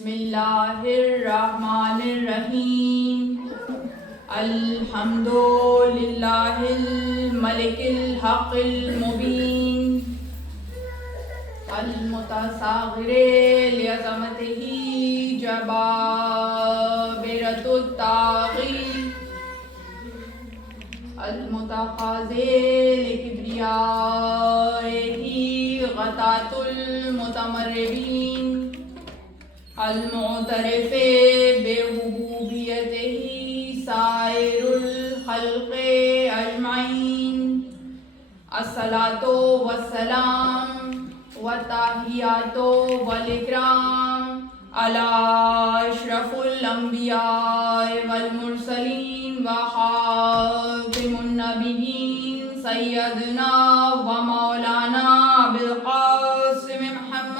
بسم اللہ الرحمن الرحیم الحمد للہ الملک الحق المبین المتصاغر لعظمتہ جبابرۃ الطاغی المتخاذ لکبریائہ غطاۃ المتمردین المعترف بربوبیتہ سائر الخلق اجمعین الصلاۃ والسلام والتحیات والاکرام علی اشرف الانبیاء والمرسلین وخاتم النبیین سیدنا و مولانا ابوالقاسم محمد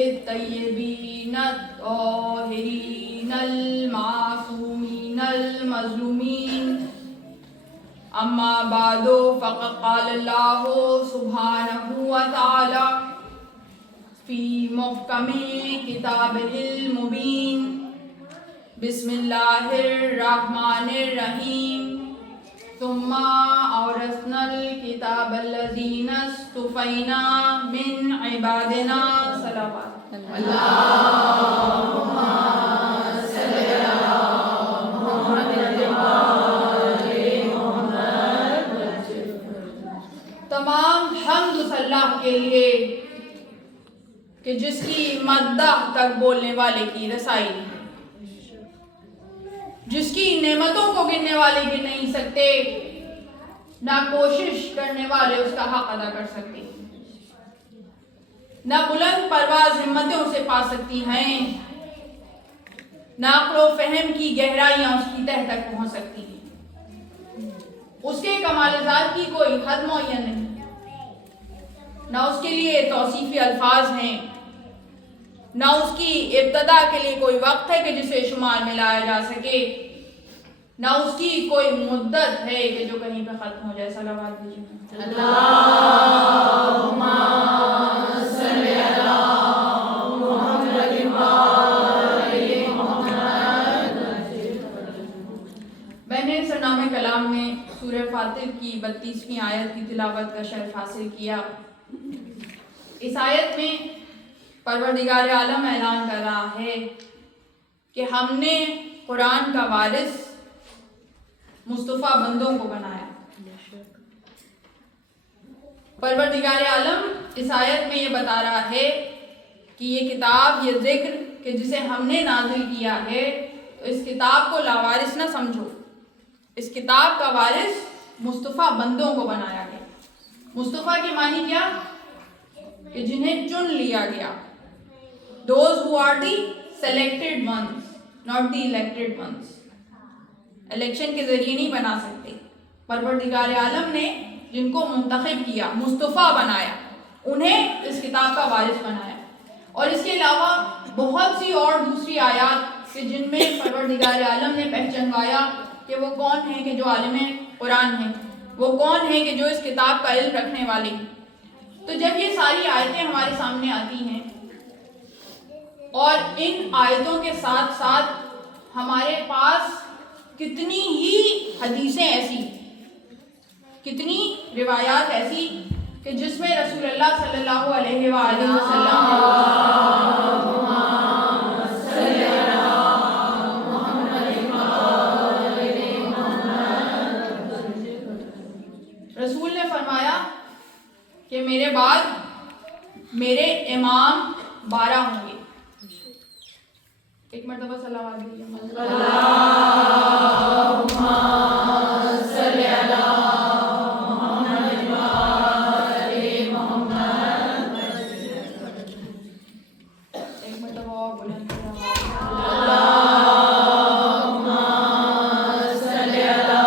الطیبین الطاہرین المعصومین المظلومین اما بعد فقد قال اللہ سبحانہ وتعالی فی محکم کتابہ المبین بسم اللہ الرحمن الرحیم ثم اورثنا الكتاب الذین اصطفینا من عبادنا صلوات اللہم صلی علی محمد وآل محمد. تمام حمد اس اللہ کے لیے کہ جس کی مدح تک بولنے والے کی رسائی نہیں، جس کی نعمتوں کو گننے والے گن نہیں سکتے، نہ کوشش کرنے والے اس کا حق ادا کر سکتے، نہ بلند پرواز ہمتیں اسے پا سکتی ہیں، نہ عقل و فہم کی گہرائیاں اس کی تہ تک پہنچ سکتی ہیں۔ اس کے کمال ذات کی کوئی حد معین نہیں، نہ اس کے لیے توصیفی الفاظ ہیں، نہ اس کی ابتدا کے لیے کوئی وقت ہے کہ جسے شمار میں لایا جا سکے، نہ اس کی کوئی مدت ہے کہ جو کہیں پہ ختم ہو جائے۔ صلوات دیجیے اللہم صلی علی محمد وآل محمد. میں نے سرنامہ کلام میں سورہ فاطر کی 32ویں آیت کی تلاوت کا شرف حاصل کیا۔ اس آیت میں پروردگار عالم اعلان کر رہا ہے کہ ہم نے قرآن کا وارث مصطفیٰ بندوں کو بنایا۔ پروردگار عالم اس آیت میں یہ بتا رہا ہے کہ یہ کتاب، یہ ذکر کہ جسے ہم نے نازل کیا ہے، تو اس کتاب کو لاوارث نہ سمجھو، اس کتاب کا وارث مصطفیٰ بندوں کو بنایا گیا۔ مصطفیٰ کی معنی کیا؟ کہ جنہیں چن لیا گیا، those who are the selected ones, not the elected ones. Election کے ذریعے نہیں بنا سکتے۔ پروردگار عالم نے جن کو منتخب کیا، مصطفیٰ بنایا، انہیں اس کتاب کا وارث بنایا۔ اور اس کے علاوہ بہت سی اور دوسری آیات کہ جن میں پروردگار عالم نے پہچنوایا کہ وہ کون ہیں کہ جو عالم قرآن ہیں، وہ کون ہیں کہ جو اس کتاب کا علم رکھنے والے ہیں۔ تو جب یہ ساری آیتیں ہمارے سامنے آتی ہیں اور ان آیتوں کے ساتھ ساتھ ہمارے پاس کتنی ہی حدیثیں ایسی، کتنی روایات ایسی کہ جس میں رسول اللہ صلی اللہ علیہ وآلہ وسلم رسول نے فرمایا کہ میرے بعد میرے امام 12 ہوں گے۔ ایک مرتبہ صلوات دیجیے اللہم صلی علی محمد وآل محمد. ایک مرتبہ اور بلند اللہم صلی علی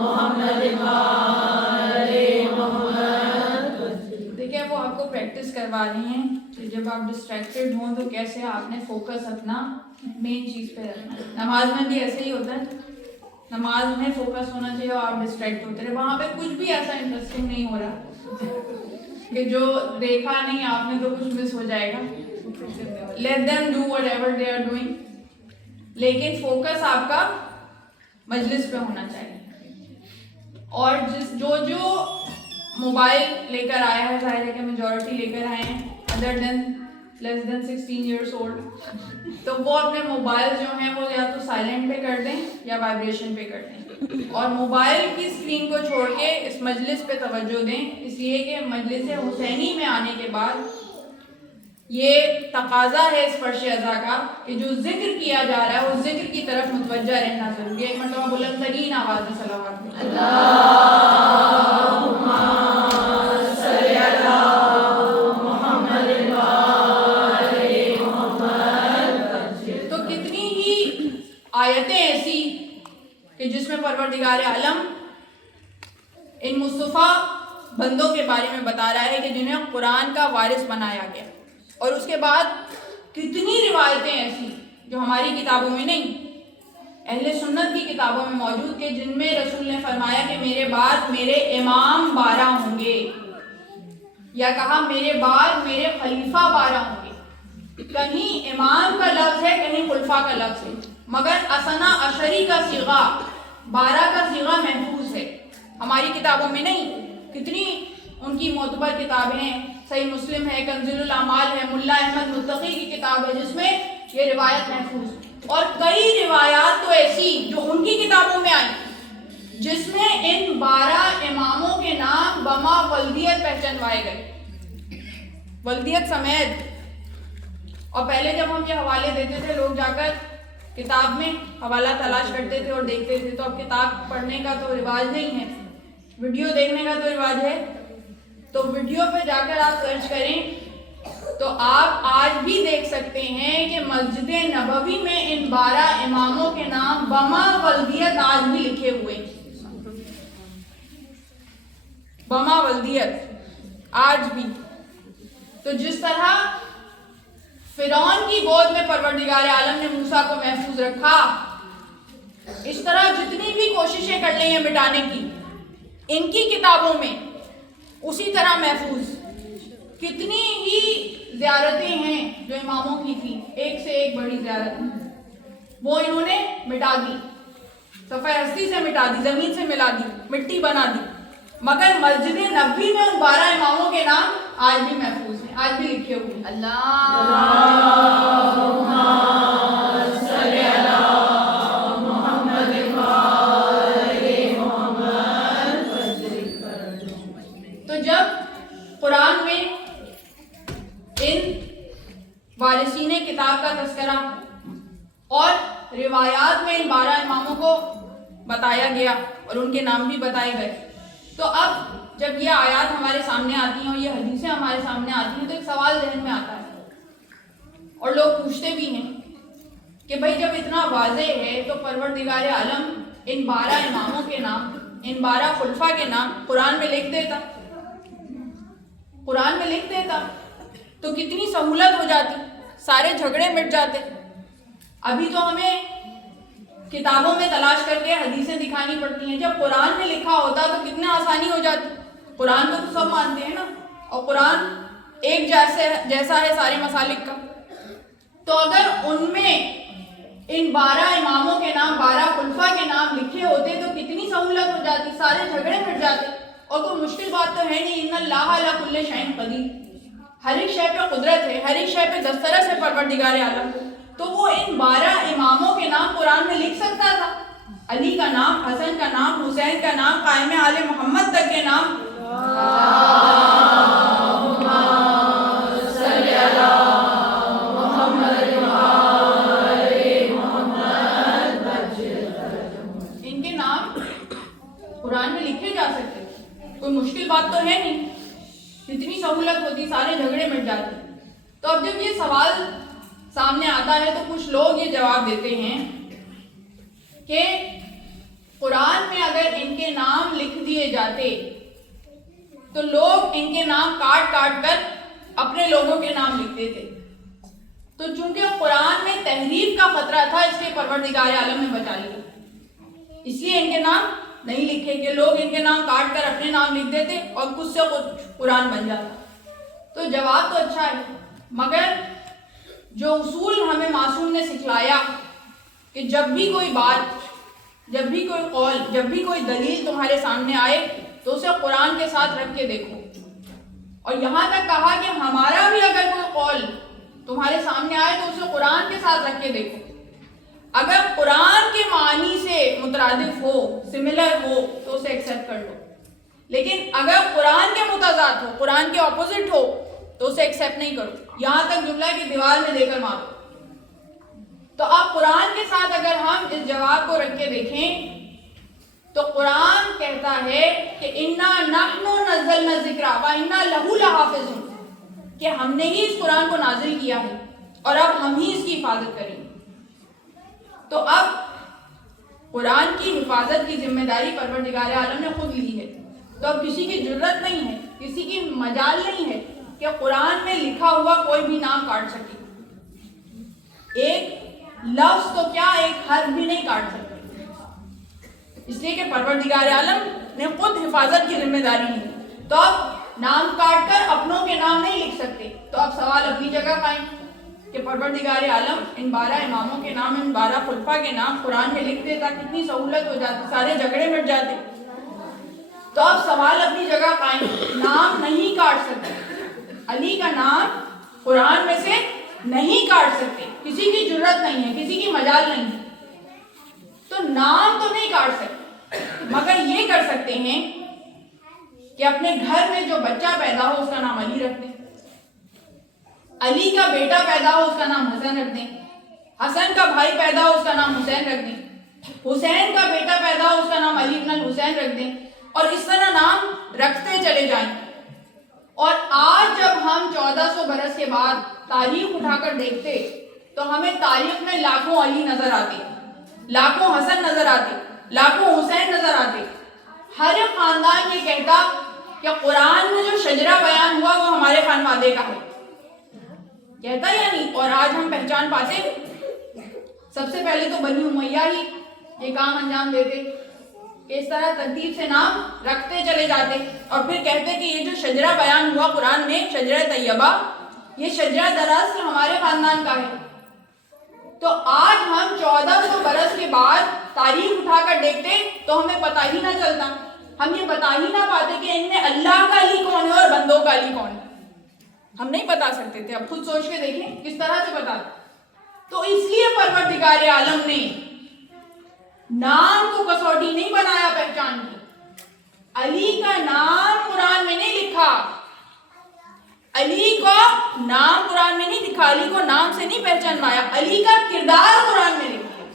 محمد وآل محمد. دیکھیں وہ آپ کو پریکٹس کروا رہی ہیں کہ جب جب آپ ڈسٹریکٹڈ ہوں تو کیسے آپ نے فوکس اپنا مین چیز پہ رکھنا ہے. نماز میں بھی ایسے ہی ہوتا ہے, نماز میں فوکس ہونا چاہیے اور آپ ڈسٹریکٹ ہوتے رہے. وہاں پہ کچھ بھی ایسا انٹرسٹنگ نہیں ہو رہا کہ جو دیکھا نہیں آپ نے تو کچھ مس ہو جائے گا. Let them do whatever they are doing, لیکن فوکس آپ کا مجلس پہ ہونا چاہیے. اور جو موبائل لے کر آیا ہے, ظاہر ہے کہ میجورٹی لے کر آئے ہیں ادر دین لیس دین 16 ایئرس اولڈ, تو وہ اپنے موبائل جو ہیں وہ یا تو سائلنٹ پہ کر دیں یا وائبریشن پہ کر دیں, اور موبائل کی اسکرین کو چھوڑ کے اس مجلس پہ توجہ دیں. اس لیے کہ مجلس حسینی میں آنے کے بعد یہ تقاضا ہے اس فرش ازا کا کہ جو ذکر کیا جا رہا ہے اس ذکر کی طرف متوجہ رہنا ضروری ہے. ایک مرتبہ بلند ترین آواز میں صلوات آیتیں ایسی کہ جس میں پروردگار عالم ان مصطفیٰ بندوں کے بارے میں بتا رہا ہے کہ جنہیں قرآن کا وارث بنایا گیا, اور اس کے بعد کتنی روایتیں ایسی جو ہماری کتابوں میں نہیں, اہل سنت کی کتابوں میں موجود, کہ جن میں رسول نے فرمایا کہ میرے بعد میرے امام 12 ہوں گے, یا کہا میرے بعد میرے خلیفہ 12 ہوں گے. کہیں امام کا لفظ ہے, کہیں خلفاء کا لفظ ہے, مگر اسنا عشری کا صیغہ 12 کا صیغہ محفوظ ہے, ہماری کتابوں میں نہیں. کتنی ان کی معتبر کتابیں ہیں, صحیح مسلم ہے, کنز الاعمال ہے, ملا احمد متقی کی کتاب ہے جس میں یہ روایت محفوظ ہے. اور کئی روایات تو ایسی جو ان کی کتابوں میں آئی جس میں ان 12 اماموں کے نام بما ولدیت پہچانوائے گئے, ولدیت سمیت. اور پہلے جب ہم یہ حوالے دیتے تھے, لوگ جا کر کتاب میں حوالہ تلاش کرتے تھے اور دیکھتے تھے, تو اب کتاب پڑھنے کا تو رواج نہیں ہے, ویڈیو دیکھنے کا تو رواج ہے. تو ویڈیو پہ جا کر آپ سرچ کریں تو آپ آج بھی دیکھ سکتے ہیں کہ مسجد نبوی میں ان 12 اماموں کے نام بما ولدیت آج بھی لکھے ہوئے ہیں. بما ولدیت آج بھی. تو جس طرح فرعون کی گود میں پروردگار عالم نے موسیٰ کو محفوظ رکھا, اس طرح جتنی بھی کوششیں کر لی ہیں مٹانے کی ان کی کتابوں میں اسی طرح محفوظ. کتنی ہی زیارتیں ہیں جو اماموں کی تھی, ایک سے ایک بڑی زیارت, وہ انہوں نے مٹا دی, صفحہ ہستی سے مٹا دی, زمین سے ملا دی, مٹی بنا دی. مگر مسجد نبوی میں ان 12 اماموں کے نام آج بھی محفوظ ہیں, آج بھی لکھے ہوئے ہیں. تو جب قرآن میں ان وارثین کتاب کا تذکرہ اور روایات میں ان 12 اماموں کو بتایا گیا اور ان کے نام بھی بتائے گئے, تو اب جب یہ آیات ہمارے سامنے آتی ہیں اور یہ حدیثیں ہمارے سامنے آتی ہیں تو ایک سوال ذہن میں آتا ہے, اور لوگ پوچھتے بھی ہیں کہ بھئی جب اتنا واضح ہے تو پروردگار عالم ان 12 اماموں کے نام, ان 12 خلفاء کے نام قرآن میں لکھ دیتا, قرآن میں لکھ دیتا تو کتنی سہولت ہو جاتی, سارے جھگڑے مٹ جاتے. ابھی تو ہمیں کتابوں میں تلاش کر کے حدیثیں دکھانی پڑتی ہیں, جب قرآن میں لکھا ہوتا تو کتنا آسانی ہو جاتی. قرآن کو تو سب مانتے ہیں نا, اور قرآن ایک جیسا ہے سارے مسالک کا. تو اگر ان میں ان 12 اماموں کے نام, 12 خلفاء کے نام لکھے ہوتے تو کتنی سہولت ہو جاتی, سارے جھگڑے مٹ جاتے. اور کوئی مشکل بات تو ہے نہیں, ان اللہ علی کل شیء قدیر, ہر ایک شے پہ قدرت ہے, ہر ایک شے پہ دسترس ہے پروردگار عالم کو. تو وہ ان 12 اماموں کے نام قرآن میں لکھ سکتا تھا, علی کا نام, حسن کا نام, حسین کا نام, قائم آل محمد تک کے نام. ان کے نام قرآن میں لکھے جا سکتے, کوئی مشکل بات تو ہے نہیں, جتنی سہولت ہوتی سارے جھگڑے مٹ جاتے. تو اب جب یہ سوال سامنے آتا ہے تو کچھ لوگ یہ جواب دیتے ہیں کہ قرآن میں اگر ان کے نام لکھ دیے جاتے تو لوگ ان کے نام کاٹ کاٹ کر اپنے لوگوں کے نام لکھتے تھے. تو چونکہ قرآن میں تحریف کا خطرہ تھا اس لیے پروردگار عالم نے بچا لیا, اس لیے ان کے نام نہیں لکھے کہ لوگ ان کے نام کاٹ کر اپنے نام لکھ دیتے اور خود سے خود قرآن بن جاتا. تو جواب تو اچھا ہے, مگر جو اصول ہمیں معصوم نے سکھلایا کہ جب بھی کوئی بات, جب بھی کوئی قول, جب بھی کوئی دلیل تمہارے سامنے آئے تو اسے قرآن کے ساتھ رکھ کے دیکھو. اور یہاں تک کہا کہ ہمارا بھی اگر کوئی قول تمہارے سامنے آئے تو اسے قرآن کے ساتھ رکھ کے دیکھو. اگر قرآن کے معنی سے مترادف ہو, سملر ہو, تو اسے ایکسیپٹ کر لو, لیکن اگر قرآن کے متضاد ہو, قرآن کے اپوزٹ ہو, تو اسے ایکسیپٹ نہیں کرو. یہاں تک جملہ کی دیوار میں دے کر مارو. تو اب قرآن کے ساتھ اگر ہم اس جواب کو رکھ کے دیکھیں تو قرآن کہتا ہے کہ اِنَّا نَحْنُ نَزَّلْنَا الذِّكْرَ وَإِنَّا لَهُ لَحَافِظُونَ, کہ ہم نے ہی اس قرآن کو نازل کیا ہے اور اب ہم ہی اس کی حفاظت کریں گے. تو اب قرآن کی حفاظت کی ذمہ داری پروردگار عالم نے خود لی ہے. تو اب کسی کی جرت نہیں ہے, کسی کی مجال نہیں ہے کہ قرآن میں لکھا ہوا کوئی بھی نام کاٹ سکے. ایک لفظ تو کیا, ایک حرف بھی نہیں کاٹ سکتے, اس لیے کہ پروردگار عالم نے خود حفاظت کی ذمہ داری لی. تو اب نام کاٹ کر اپنوں کے نام نہیں لکھ سکتے. تو اب سوال اپنی جگہ قائم کہ پروردگار عالم ان 12 اماموں کے نام, ان 12 خلفاء کے نام قرآن میں لکھ دیتا, کتنی سہولت ہو جاتی, سارے جھگڑے مٹ جاتے. تو اب سوال اپنی جگہ قائم, نام نہیں کاٹ سکتے, علی کا نام قرآن میں سے نہیں کاٹ سکتے, کسی کی جرت نہیں ہے, کسی کی مجال نہیں ہے. تو نام تو نہیں کاٹ سکتے, مگر یہ کر سکتے ہیں کہ اپنے گھر میں جو بچہ پیدا ہو اس کا نام علی رکھ دیں, علی کا بیٹا پیدا ہو اس کا نام حسن رکھ دیں, حسن کا بھائی پیدا ہو اس کا نام حسین رکھ دیں, حسین کا بیٹا پیدا ہو اس کا نام علی بن الحسین رکھ دیں, اور اس طرح نام رکھتے چلے جائیں. اور آج جب ہم 1400 برس کے بعد تاریخ اٹھا کر دیکھتے تو ہمیں تاریخ میں لاکھوں علی نظر آتے, لاکھوں حسن نظر آتے, لاکھوں حسین نظر آتے. ہر خاندان یہ کہتا کہ قرآن میں جو شجرہ بیان ہوا وہ ہمارے خانوادے کا ہے, کہتا یا نہیں؟ اور آج ہم پہچان پاتے. سب سے پہلے تو بنی امیہ ہی یہ کام انجام دیتے کہ اس طرح ترتیب سے نام رکھتے چلے جاتے اور پھر کہتے کہ یہ جو شجرہ بیان ہوا قرآن میں, شجرہ طیبہ, یہ شجرہ دراصل ہمارے خاندان کا ہے. تو آج ہم 1400 برس کے بعد تاریخ اٹھا کر دیکھتے تو ہمیں پتہ ہی نہ چلتا, ہم یہ بتا ہی نہ پاتے کہ ان میں اللہ کا علی کون ہے اور بندوں کا علی کون ہے. ہم نہیں بتا سکتے تھے. اب خود سوچ کے دیکھیں کس طرح سے بتا. تو اس لیے پروردگار عالم نے نام کو کسوٹی نہیں بنایا پہچان کی. علی کا نام قرآن میں نہیں لکھا, علی کو نام قرآن میں نہیں لکھا, علی کو نام سے نہیں پہچان پایا, علی کا کردار قرآن میں لکھ دیا,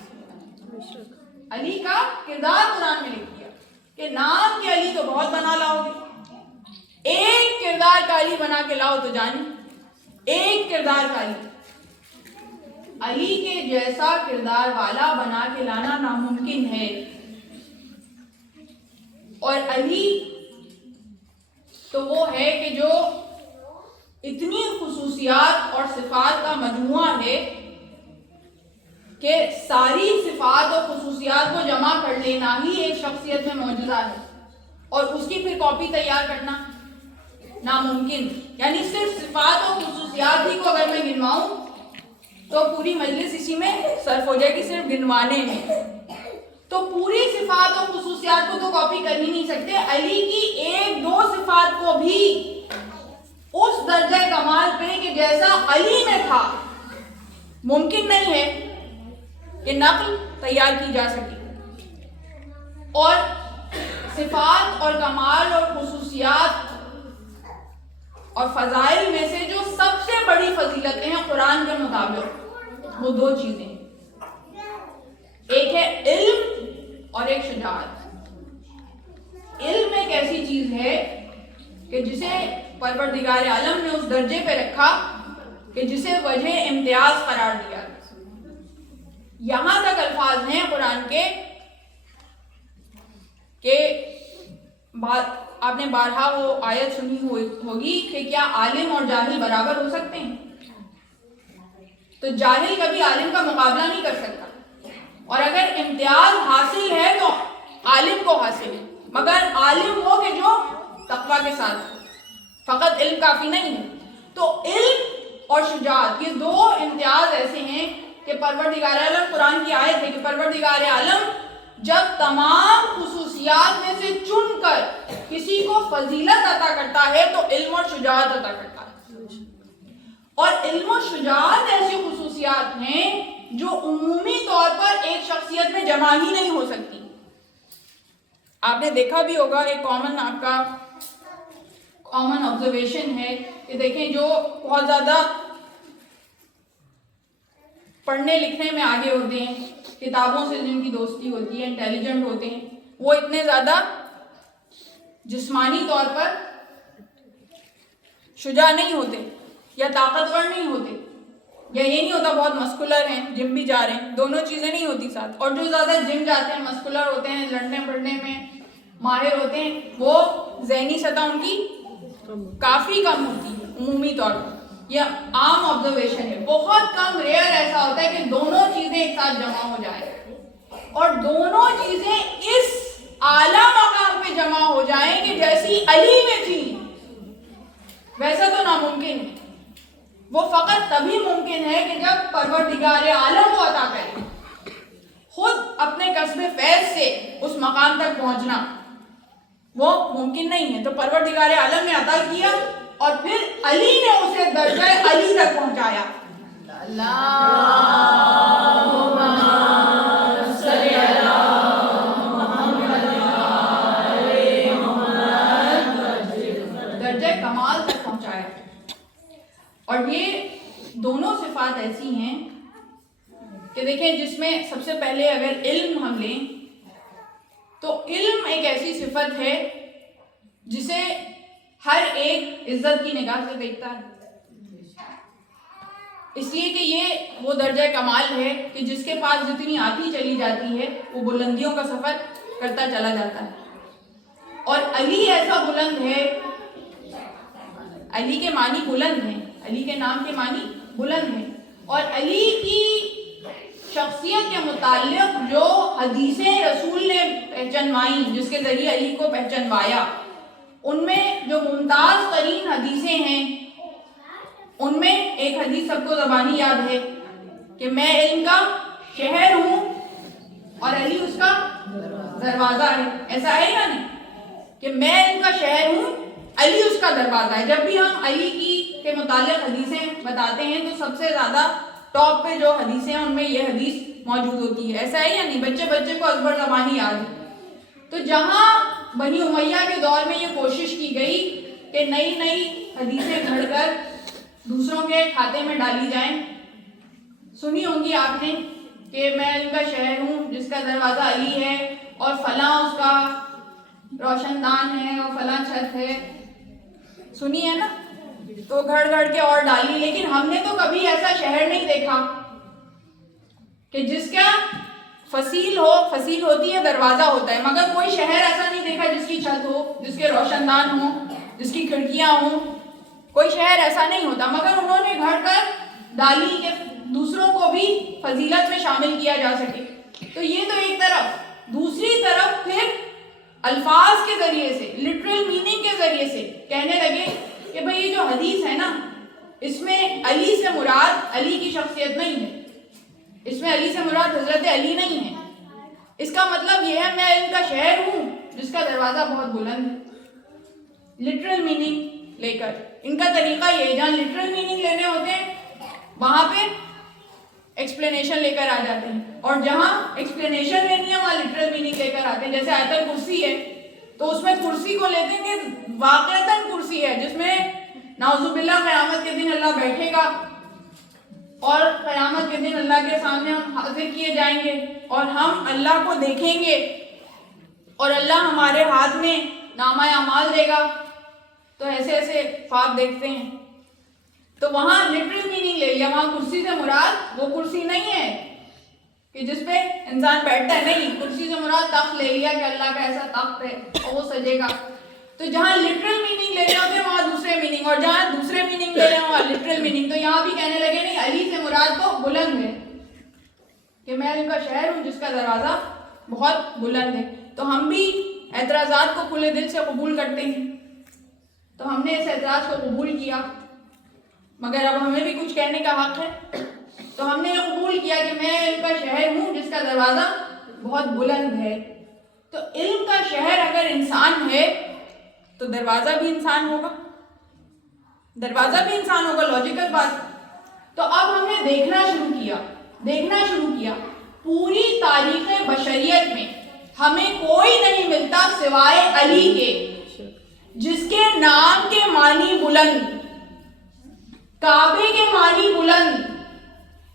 علی کا کردار قرآن میں لکھ دیا کہ نام کے علی تو بہت بنا لاؤ گے, ایک کردار کا علی بنا کے لاؤ تو جانی, ایک کردار کا علی, علی کے جیسا کردار والا بنا کے لانا ناممکن ہے. اور علی تو وہ ہے کہ جو اتنی خصوصیات اور صفات کا مجموعہ ہے کہ ساری صفات اور خصوصیات کو جمع کر لینا ہی ایک شخصیت میں معجزہ ہے, اور اس کی پھر کاپی تیار کرنا ناممکن. یعنی صرف صفات اور خصوصیات ہی کو اگر میں گنواؤں تو پوری مجلس اسی میں صرف ہو جائے گی, صرف گنوانے میں. تو پوری صفات اور خصوصیات کو تو کاپی کر ہی نہیں سکتے, علی کی ایک دو صفات کو بھی اس درجہ کمال پہ کہ جیسا علی میں تھا ممکن نہیں ہے کہ نقل تیار کی جا سکے. اور صفات اور کمال اور خصوصیات اور فضائل میں سے جو سب سے بڑی فضیلتیں ہیں قرآن کے مطابق وہ دو چیزیں ہیں, ایک ہے علم اور ایک شجاعت. علم ایک ایسی چیز ہے کہ جسے پروردگار عالم نے اس درجے پہ رکھا کہ جسے وجہ امتیاز قرار دیا. یہاں تک الفاظ ہیں قرآن کے کہ آپ نے بارہا وہ آیت سنی ہوگی کہ کیا عالم اور جاہل برابر ہو سکتے ہیں؟ تو جاہل کبھی عالم کا مقابلہ نہیں کر سکتا، اور اگر امتیاز حاصل ہے تو عالم کو حاصل ہے، مگر عالم وہ کہ جو تقویٰ کے ساتھ ہو، فقط علم کافی نہیں ہے۔ تو علم اور شجاعت یہ دو امتیاز ایسے ہیں کہ پروردگار عالم، قرآن کی آیت ہے کہ پروردگار عالم جب تمام خصوصیات میں سے چن کر کسی کو فضیلت عطا کرتا ہے تو علم اور شجاعت عطا کرتا ہے، اور علم و شجاعت ایسی خصوصیات ہیں جو عمومی طور پر ایک شخصیت میں جمع ہی نہیں ہو سکتی۔ آپ نے دیکھا بھی ہوگا، ایک کامن آبزرویشن ہے کہ دیکھیں جو بہت زیادہ پڑھنے لکھنے میں آگے ہوتے ہیں، کتابوں سے جن کی دوستی ہوتی ہے، انٹیلیجنٹ ہوتے ہیں، وہ اتنے زیادہ جسمانی طور پر شجاع نہیں ہوتے یا طاقتور نہیں ہوتے، یا یہ نہیں ہوتا بہت مسکولر ہیں، جم بھی جا رہے ہیں، دونوں چیزیں نہیں ہوتی ساتھ۔ اور جو زیادہ جم جاتے ہیں، مسکولر ہوتے ہیں، لڑنے پڑھنے میں ماہر ہوتے ہیں، وہ ذہنی سطح ان کی کافی کم ہوتی ہے عمومی طور پر۔ یہ عام آبزرویشن ہے، بہت کم ریئر ایسا ہوتا ہے کہ دونوں چیزیں ایک ساتھ جمع ہو جائیں اور دونوں چیزیں اس اعلیٰ مقام پہ جمع ہو جائیں کہ جیسی علی میں تھی، ویسا تو ناممکن ہے۔ وہ فقط تبھی ممکن ہے کہ جب پروردگار عالم کو عطا کرے، خود اپنے کسب فیض سے اس مقام تک پہنچنا وہ ممکن نہیں ہے۔ تو پروردگار عالم نے عطا کیا اور پھر علی نے اسے درجہ علی تک پہنچایا۔ درجہ کمال تک پہنچایا۔ اور یہ دونوں صفات ایسی ہیں کہ دیکھیں، جس میں سب سے پہلے اگر علم ہم لیں تو علم ایک ایسی صفت ہے جسے ہر ایک عزت کی نگاہ سے دیکھتا ہے، اس لیے کہ یہ وہ درجہ کمال ہے کہ جس کے پاس جتنی آتی چلی جاتی ہے وہ بلندیوں کا سفر کرتا چلا جاتا ہے۔ اور علی ایسا بلند ہے، علی کے معنی بلند ہیں، علی کے نام کے معنی بلند ہیں، اور علی کی شخصیت کے متعلق جو حدیثیں رسول نے پہچنوائی، جس کے ذریعے علی کو پہچنوایا، ان میں جو ممتاز ترین حدیثیں ہیں، ان میں ایک حدیث سب کو زبانی یاد ہے کہ میں علم کا شہر ہوں اور علی اس کا دروازہ ہے۔ ایسا ہے یا نہیں کہ میں علم کا شہر ہوں، علی اس کا دروازہ ہے؟ جب بھی ہم علی کے متعلق حدیثیں بتاتے ہیں تو سب سے زیادہ ٹاپ پہ جو حدیثیں ہیں ان میں یہ حدیث موجود ہوتی ہے۔ ایسا ہے یا نہیں؟ بچے کو ازبر زبانی یاد ہے۔ تو جہاں بنی امیہ کے دور میں یہ کوشش کی گئی کہ نئی حدیثیں گھڑ کر دوسروں کے کھاتے میں ڈالی جائیں، سنی ہوں گی آپ نے کہ میں علم کا شہر ہوں جس کا دروازہ علی ہے، اور فلاں اس کا روشن دان ہے اور فلاں چھت ہے، سنی ہے نا؟ تو گھڑ کے اور ڈالی، لیکن ہم نے تو کبھی ایسا شہر نہیں دیکھا کہ جس کا فصیل ہوتی ہے، دروازہ ہوتا ہے، مگر کوئی شہر ایسا نہیں دیکھا جس کی چھت ہو، جس کے روشن دان ہوں، جس کی کھڑکیاں ہوں۔ کوئی شہر ایسا نہیں ہوتا، مگر انہوں نے گھڑ کر ڈالی کہ دوسروں کو بھی فضیلت میں شامل کیا جا سکے۔ تو یہ تو ایک طرف، دوسری طرف پھر الفاظ کے ذریعے سے، لٹرل میننگ کے ذریعے سے کہنے لگے کہ بھئی یہ جو حدیث ہے نا، اس میں علی سے مراد علی کی شخصیت نہیں ہے، اس میں علی سے مراد حضرت علی نہیں ہے، اس کا مطلب یہ ہے میں علم کا شہر ہوں جس کا دروازہ بہت بلند ہے۔ لٹرل میننگ لے کر ان کا طریقہ یہ، جہاں لٹرل میننگ لینے ہوتے ہیں وہاں پہ ایکسپلینیشن لے کر آ جاتے ہیں، اور جہاں ایکسپلینیشن لینی ہے وہاں لٹرل میننگ لے کر آتے ہیں۔ جیسے آیت الکرسی ہے تو اس میں کرسی کو لیتے ہیں کہ واقعتاً کرسی ہے جس میں نعوذ باللہ قیامت کے دن اللہ بیٹھے گا، اور قیامت کے دن اللہ کے سامنے ہم حاضر کیے جائیں گے اور ہم اللہ کو دیکھیں گے اور اللہ ہمارے ہاتھ میں نامہ اعمال دے گا۔ تو ایسے خواب دیکھتے ہیں، تو وہاں لٹرل میننگ لے لیا، وہاں کرسی سے مراد وہ کرسی نہیں ہے کہ جس پہ انسان بیٹھتا ہے. نہیں, کرسی سے مراد تخت لے لیا کہ اللہ کا ایسا تخت ہے اور وہ سجے گا. تو جہاں لٹرل میننگ لینے ہوتے ہیں وہاں دوسرے میننگ, اور جہاں دوسرے میننگ لے رہے ہیں وہاں لٹرل میننگ. تو یہاں بھی کہنے لگے نہیں, علی سے مراد تو بلند ہے, کہ میں ان کا شہر ہوں جس کا دروازہ بہت بلند ہے. تو ہم بھی اعتراضات کو کھلے دل سے قبول کرتے ہیں. تو ہم نے اس اعتراض کو قبول کیا, مگر اب ہمیں بھی کچھ کہنے کا حق ہے. تو ہم نے یہ قبول کیا کہ میں ان کا شہر ہوں جس کا دروازہ بہت بلند ہے. تو علم کا شہر اگر انسان ہے تو دروازہ بھی انسان ہوگا, دروازہ بھی انسان ہوگا, لاجیکل بات. تو اب ہم نے دیکھنا شروع کیا پوری تاریخ بشریت میں ہمیں کوئی نہیں ملتا سوائے علی کے, جس کے نام کے معنی بلند, کعبے کے معنی بلند,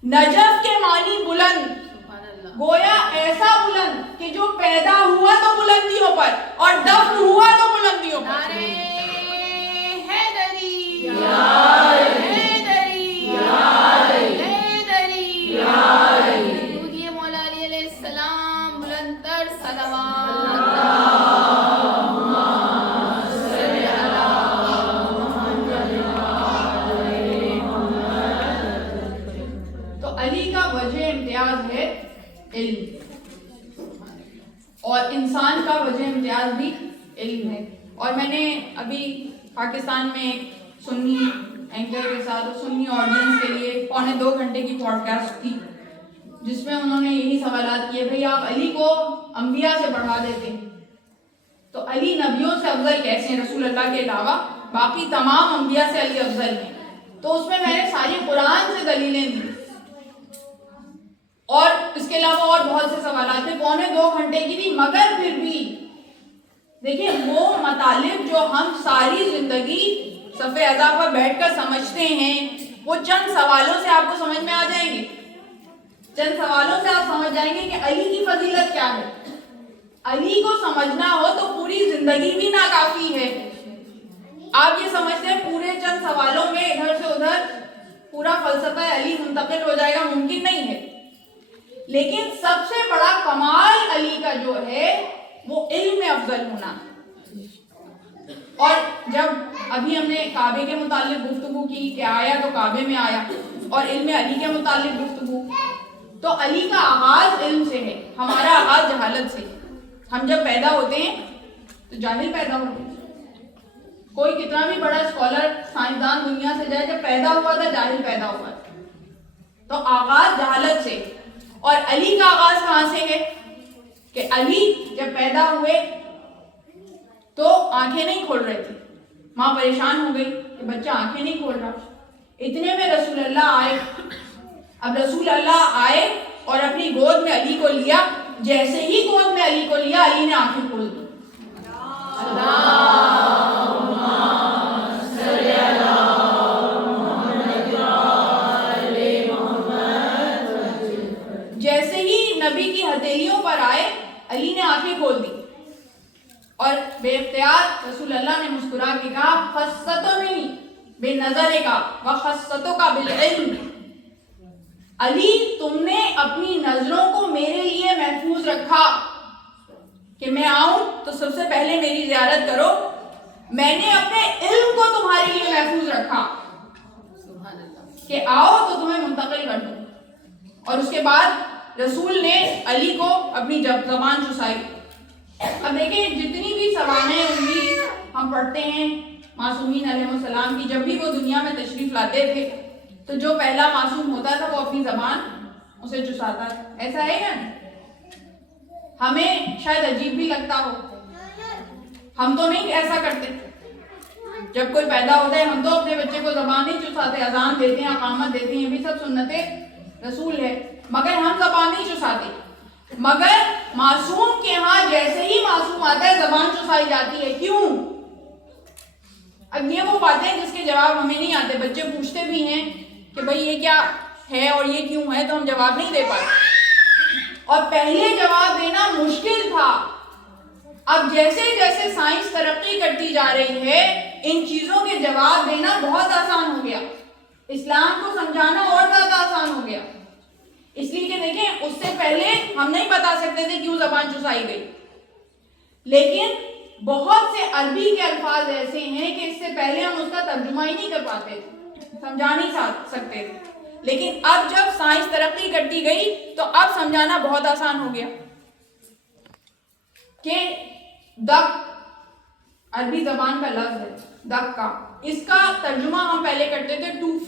نجف کے معنی بلند, گویا ایسا بلند کہ جو پیدا ہوا تو بلندیوں پر اور دفن ہوا تو بلندیوں پر. مولا علی علیہ السلام بلند تر صلوات. تو علی کا وجہ امتیاز ہے علم, اور انسان کا وجہ امتیاز بھی علم ہے. اور میں نے ابھی پاکستان میں ایک سنی اینکر کے ساتھ اور سنی آڈینس کے لیے 1.25 گھنٹے کی پوڈ کاسٹ تھی, جس میں انہوں نے یہی سوالات کیے, بھئی آپ علی کو انبیاء سے بڑھا دیتے ہیں تو علی نبیوں سے افضل کیسے ہیں, رسول اللہ کے علاوہ باقی تمام انبیاء سے علی افضل ہیں. تو اس میں نے ساری قرآن سے دلیلیں دی, اور اس کے علاوہ اور بہت سے سوالات تھے, 1.25 گھنٹے کی تھی. مگر پھر بھی دیکھیں وہ مطالب جو ہم ساری زندگی صفحہ اعضاء پر بیٹھ کر سمجھتے ہیں, وہ چند سوالوں سے آپ کو سمجھ میں آ جائیں گے. چند سوالوں سے آپ سمجھ جائیں گے کہ علی کی فضیلت کیا ہے. علی کو سمجھنا ہو تو پوری زندگی بھی ناکافی ہے. آپ یہ سمجھتے ہیں پورے چند سوالوں میں ادھر سے ادھر پورا فلسفہ علی منتقل ہو جائے گا, ممکن نہیں ہے. لیکن سب سے بڑا کمال علی کا جو ہے وہ علم میں افضل ہونا. اور جب ابھی ہم نے کعبے کے متعلق گفتگو کی کہ آیا تو کعبے میں آیا, اور علم علی کے متعلق گفتگو, تو علی کا آغاز علم سے ہے, ہمارا آغاز جہالت سے. ہم جب پیدا ہوتے ہیں تو جاہل پیدا ہوتے ہیں. کوئی کتنا بھی بڑا اسکالر سائنسدان دنیا سے جائے, جب پیدا ہوا تھا جاہل پیدا ہوا تھا. تو آغاز جہالت سے. اور علی کا آغاز کہاں سے ہے کہ علی جب پیدا ہوئے تو آنکھیں نہیں کھول رہے تھے, ماں پریشان ہو گئی کہ بچہ آنکھیں نہیں کھول رہا. اتنے میں رسول اللہ آئے. اب رسول اللہ آئے اور اپنی گود میں علی کو لیا. جیسے ہی گود میں علی کو لیا, علی نے آنکھیں کھول دی. جیسے ہی نبی کی ہتھیلیوں پر آئے, علی نے آنکھیں کھول دی, اور بے اختیار رسول اللہ نے مسکرا کے کہا خصتنی بنظرک وخصتک بالعلم. علی تم نے اپنی نظروں کو میرے لیے محفوظ رکھا کہ میں آؤں تو سب سے پہلے میری زیارت کرو. میں نے اپنے علم کو تمہارے لیے محفوظ رکھا کہ آؤ تو تمہیں منتقل کر دوں. اور اس کے بعد رسول نے علی کو اپنی زبان چسائی. اب دیکھیں جتنی بھی زبانیں ہوں گی ہم پڑھتے ہیں معصومین علیہ السلام کی, جب بھی وہ دنیا میں تشریف لاتے تھے تو جو پہلا معصوم ہوتا تھا وہ اپنی زبان اسے چساتا تھا. ایسا ہے نا, ہمیں شاید عجیب بھی لگتا ہو, ہم تو نہیں ایسا کرتے. جب کوئی پیدا ہوتا ہے ہم تو اپنے بچے کو زبان نہیں چساتے, اذان دیتے ہیں, اقامت دیتے ہیں, بھی سب سنت رسول ہے, مگر ہم زبان نہیں چساتے. مگر معصوم کے ہاں جیسے ہی معصوم آتا ہے زبان چسائی جاتی ہے. کیوں؟ اب یہ وہ باتیں جس کے جواب ہمیں نہیں آتے. بچے پوچھتے بھی ہیں کہ بھئی یہ کیا ہے اور یہ کیوں ہے, تو ہم جواب نہیں دے پاتے. اور پہلے جواب دینا مشکل تھا. اب جیسے جیسے سائنس ترقی کرتی جا رہی ہے ان چیزوں کے جواب دینا بہت آسان ہو گیا. اسلام کو سمجھانا اور زیادہ آسان ہو گیا. اس لیے کہ دیکھیں اس سے پہلے ہم نہیں بتا سکتے تھے کیوں زبان چسائی گئی، لیکن بہت سے عربی کے الفاظ ایسے ہیں کہ اس سے پہلے ہم اس کا ترجمہ ہی نہیں کر پاتے تھے، سمجھا نہیں سکتے تھے، لیکن اب جب سائنس ترقی کرتی گئی تو اب سمجھانا بہت آسان ہو گیا کہ دق عربی زبان کا لفظ ہے دق کا، اس کا ترجمہ ہم پہلے کرتے تھے ٹو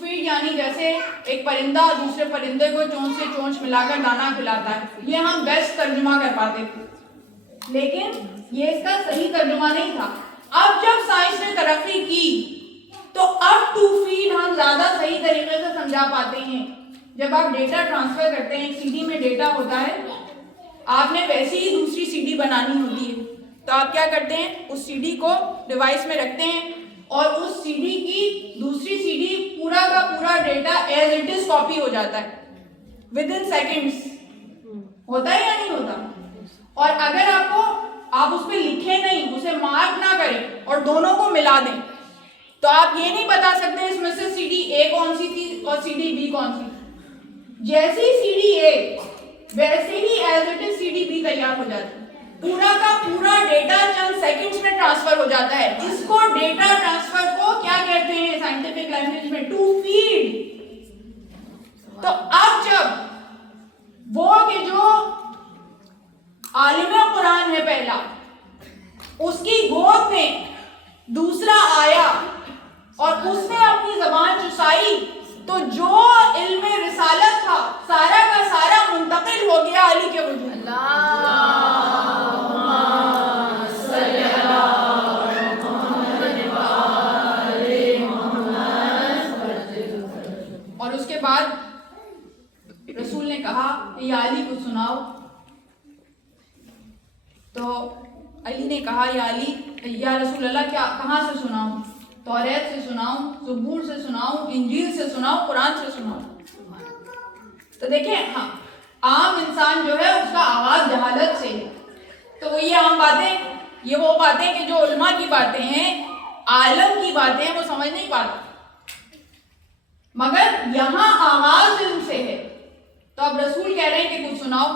فیڈ یعنی جیسے ایک پرندہ دوسرے پرندے کو چونچ سے چونچ ملا کر دانا کھلاتا ہے، یہ ہم بیسٹ ترجمہ کر پاتے تھے، لیکن یہ اس کا صحیح ترجمہ نہیں تھا۔ اب جب سائنس نے ترقی کی تو اب ٹو فیڈ ہم زیادہ صحیح طریقے سے سمجھا پاتے ہیں۔ جب آپ ڈیٹا ٹرانسفر کرتے ہیں، ایک سی ڈی میں ڈیٹا ہوتا ہے، آپ نے ویسے ہی دوسری سی ڈی بنانی ہوتی ہے تو آپ کیا کرتے ہیں، اس سی ڈی کو ڈیوائس میں رکھتے ہیں اور اس سی ڈی کی دوسری سی ڈی پورا کا پورا data as it is copy ہو جاتا ہے ود ان سیکنڈس، ہوتا ہے یا نہیں ہوتا؟ اور اگر آپ اس پہ لکھیں نہیں، اسے مارک نہ کریں اور دونوں کو ملا دیں تو آپ یہ نہیں بتا سکتے اس میں سے سی ڈی اے کون سی تھی اور سی ڈی بی کون سی تھی۔ جیسی سی ڈی اے ویسے ہی as it is C D B تیار ہو جاتی ہے، پورا کا پورا ڈیٹا چند سیکنڈز میں ٹرانسفر ہو جاتا ہے۔ اس کو ڈیٹا ٹرانسفر کو کیا کہتے ہیں سائنٹیفک لینگویج میں؟ ٹو فیڈ۔ تو اب جب وہ کہ جو عالم قرآن ہے پہلا، اس کی گود میں دوسرا آیا اور اس نے اپنی زبان چسائی تو جو علم رسالت تھا سارا کا سارا منتقل ہو گیا علی کے وجود۔ اور اس کے بعد رسول نے کہا کہ یا علی کو سناؤ، تو علی نے کہا یا علی یا رسول اللہ کہاں سے سناؤں؟ توریت سے سناؤں، زبور سے سناؤں، انجیل سے سناؤں، قرآن سے سناؤں؟ تو دیکھیں ہاں، عام انسان جو ہے اس کا آغاز جہالت سے ہے، تو یہ عام باتیں، یہ وہ باتیں کہ جو علماء کی باتیں ہیں، عالم کی باتیں ہیں، وہ سمجھ نہیں پاتا، مگر یہاں آغاز علم سے ہے۔ تو اب رسول کہہ رہے ہیں کہ کچھ سناؤ،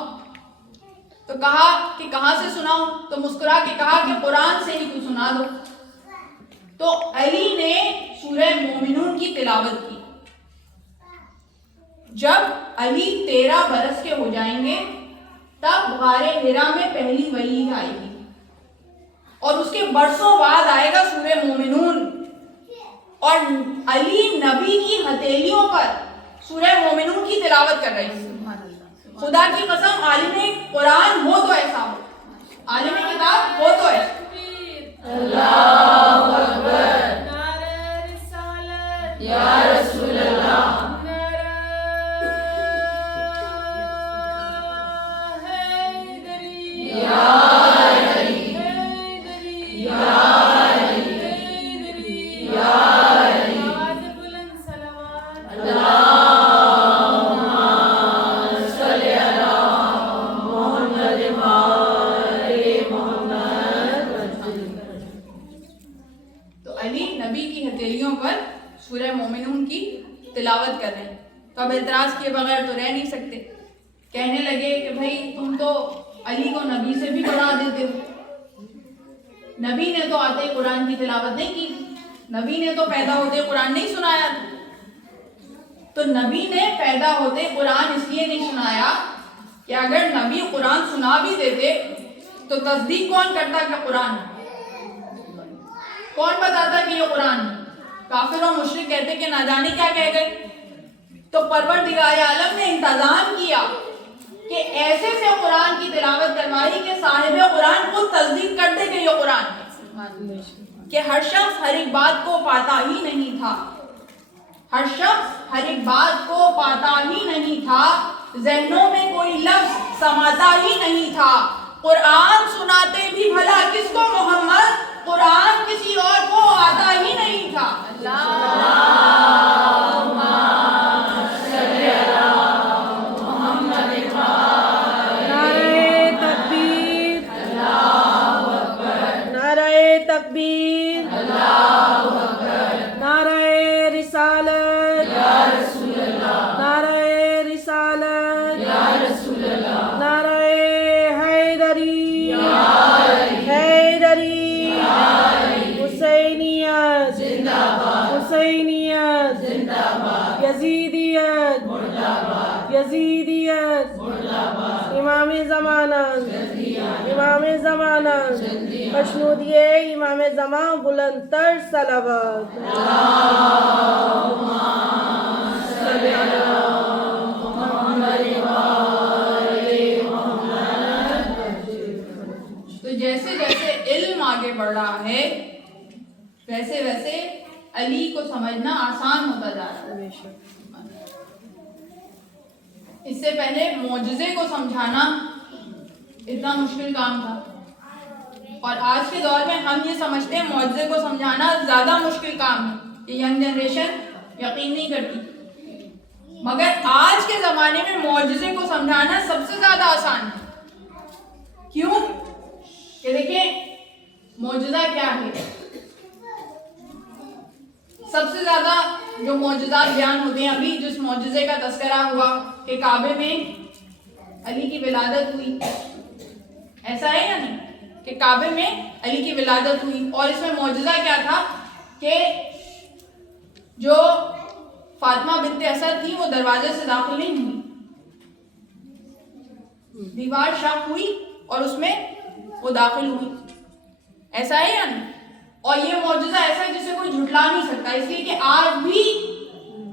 تو کہا کہ کہاں سے سناؤں؟ تو مسکرا کے کہا کہ قرآن سے ہی کچھ سنا دو۔ تو علی نے سورہ مومنون کی تلاوت کی۔ جب علی 13 برس کے ہو جائیں گے تب غار حرا میں پہلی وحی آئے گی اور اس کے برسوں بعد آئے گا سورہ مومنون، اور علی نبی کی ہتھیلیوں پر سورہ مومنون کی تلاوت کر رہے ہیں۔ خدا کی قسم عالم قرآن ہو تو ایسا ہو، عالم کتاب ہو تو ایسا۔ اللہ اکبر، نعرہ رسالت یا رسول اللہ، نعرہ حیدری یا علی، حیدری یا علی، حیدری یا علی، آواز بلند صلوات اللہ۔ سورہ مومنون کی تلاوت کر رہے ہیں، تو اب اعتراض کیے بغیر تو رہ نہیں سکتے۔ کہنے لگے کہ بھائی تم تو علی کو نبی سے بھی بڑھا دیتے ہو، نبی نے تو آتے قرآن کی تلاوت نہیں کی، نبی نے تو پیدا ہوتے قرآن نہیں سنایا تھا۔ تو نبی نے پیدا ہوتے قرآن اس لیے نہیں سنایا کہ اگر نبی قرآن سنا بھی دیتے تو تصدیق کون کرتا کہ قرآن، کون بتاتا کہ یہ قرآن ہے؟ کافر و مشرک کہتے کہ نہ جانے کیا کہہ گئے۔ تو پروردگار عالم نے انتظام کیا کہ ایسے سے قرآن کی تلاوت کروائی کہ صاحب قرآن کو تصدیق کر دے کہ یہ قرآن ہے، کہ ہر شخص ہر ایک بات کو پاتا ہی نہیں تھا، ہر شخص ہر ایک بات کو پاتا ہی نہیں تھا، ذہنوں میں کوئی لفظ سماتا ہی نہیں تھا۔ قرآن سناتے بھی بھلا کس کو محمد، قرآن کسی اور کو آتا ہی نہیں تھا۔ اللہم صلی علی محمد۔ نعرہ تکبیر، اللہ اکبر، نعرہ تکبیر، اللہ اکبر، نعرہ رسالت یا رسول اللہ، نعرہ زمانند امام زمانند خوشنودی امام زمان بلندتر صلوات. تو جیسے جیسے علم آگے بڑھ رہا ہے ویسے ویسے علی کو سمجھنا آسان ہوتا جا رہا ہے. اس سے پہلے معجزے کو سمجھانا اتنا مشکل کام تھا، اور آج کے دور میں ہم یہ سمجھتے ہیں معجزے کو سمجھانا زیادہ مشکل کام ہے. یہ ینگ جنریشن یقین نہیں کرتی، مگر آج کے زمانے میں معجزے کو سمجھانا سب سے زیادہ آسان ہے. کیوں؟ کہ دیکھیں معجزہ کیا ہے. سب سے زیادہ جو معجزات بیان ہوتے ہیں، ابھی جس معجزے کا تذکرہ ہوا کہ کعبے میں علی کی ولادت ہوئی، ایسا ہے یا نہیں کہ کعبے میں علی کی ولادت ہوئی، اور اس میں معجزہ کیا تھا کہ جو فاطمہ بنت اسد تھی وہ دروازے سے داخل نہیں ہوئی، دیوار شق ہوئی اور اس میں وہ داخل ہوئی. ایسا ہے یا نہیں؟ اور یہ معجزہ ایسا ہے جسے کوئی جھٹلا نہیں سکتا، اس لیے کہ آج بھی